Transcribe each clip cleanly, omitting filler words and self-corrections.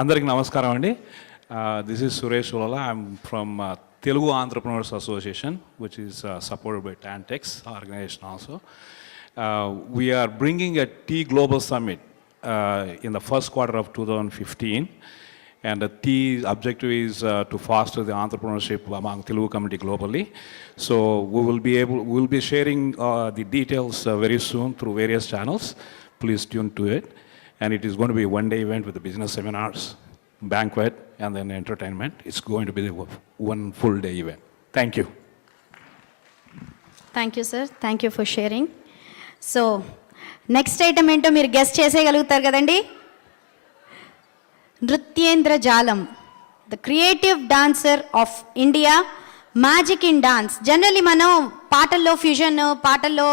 అందరికి నమస్కారం అండి. This is Suresh Ulala. I'm from Telugu Entrepreneurs Association, which is supported by Tantex organization also. We are bringing a Tea Global Summit in the first quarter of 2015, and the Tea objective is to foster the entrepreneurship among Telugu community globally. So we will be sharing the details very soon through various channels. Please tune to it. And it is going to be a one-day event with the business seminars, banquet, and then entertainment. It's going to be one full-day event. Thank you. Thank you, sir. Thank you for sharing. So, next item ఏంటో మీరు guess చేసేయగలుగుతారు కదండి. Nrityendra Jalam, the creative dancer of India, magic in dance. Generally మనం పాటల్లో fusion, పాటల్లో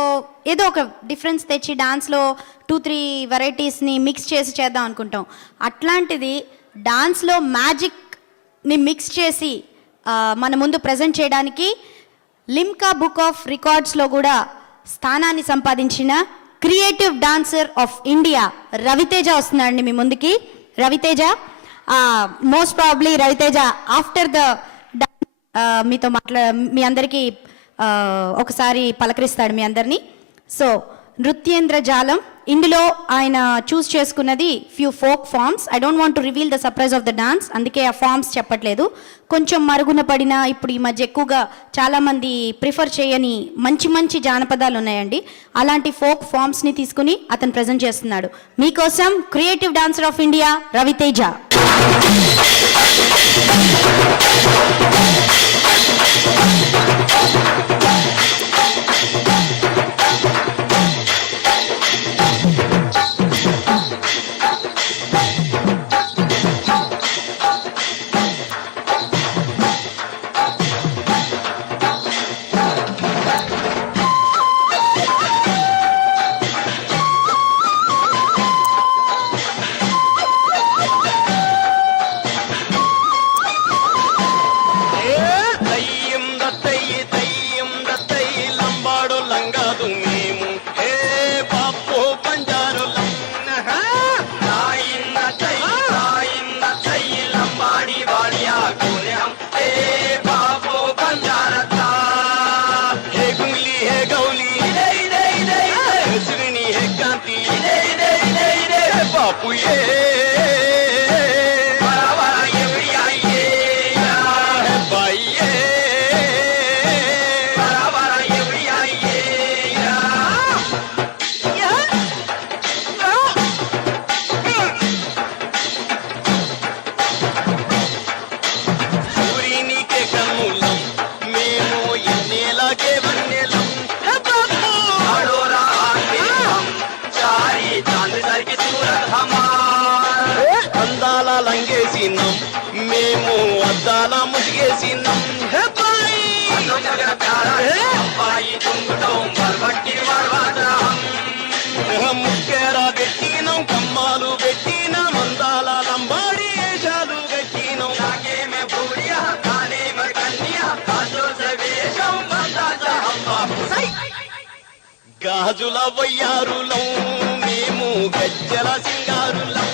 ఏదో ఒక difference తెచ్చి డాన్స్లో 2-3 వెరైటీస్ని మిక్స్ చేసి చేద్దాం అనుకుంటాం. అట్లాంటిది డాన్స్లో మ్యాజిక్ని మిక్స్ చేసి మన ముందు ప్రజెంట్ చేయడానికి లిమ్కా బుక్ ఆఫ్ రికార్డ్స్లో కూడా స్థానాన్ని సంపాదించిన creative dancer of India Raviteja వస్తున్నాడండి మీ ముందుకి. Raviteja, most probably Raviteja after the మీతో మీ అందరికీ ఒకసారి పలకరిస్తాడు మీ అందరినీ. సో నృత్యేంద్ర జాలం, ఇందులో ఆయన చూస్ చేసుకున్నది few folk forms. I don't want to reveal the surprise of the dance, అందుకే ఆ ఫార్మ్స్ చెప్పట్లేదు. కొంచెం మరుగున పడిన, ఇప్పుడు ఈ మధ్య ఎక్కువగా చాలామంది ప్రిఫర్ చేయని మంచి మంచి జానపదాలు ఉన్నాయండి. అలాంటి ఫోక్ ఫార్మ్స్ని తీసుకుని అతను ప్రజెంట్ చేస్తున్నాడు. మీకోసం creative dancer of India Raviteja. మేము అద్దాల ముసిగేసినాం, ముక్కేరా పెట్టినాం, కమ్మాలు పెట్టినాం, అందాల లంబాడి వేషాలు పెట్టినాం, గాజుల వయ్యారులం, మేము గజ్జల సింగారులం.